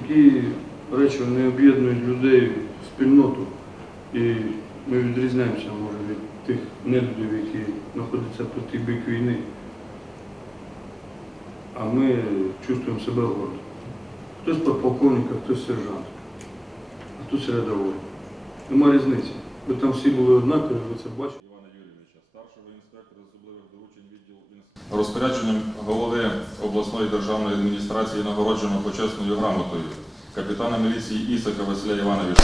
такі речі вони об'єднують людей в спільноту. І ми відрізняємося, може, від тих недудів, які знаходяться по тій бік війни. А ми чувствуємо себе гордо. Хтось подполковник, а хтось сержант, а хтось рядовий. Нема різниці. Ви там всі були однакові, ви це бачите. Івана Юрійовича, старшого інспектора з особливих доручень відділу Розпорядженням голови обласної державної адміністрації нагороджено почесною грамотою капітана міліції Ісака Василя Івановича.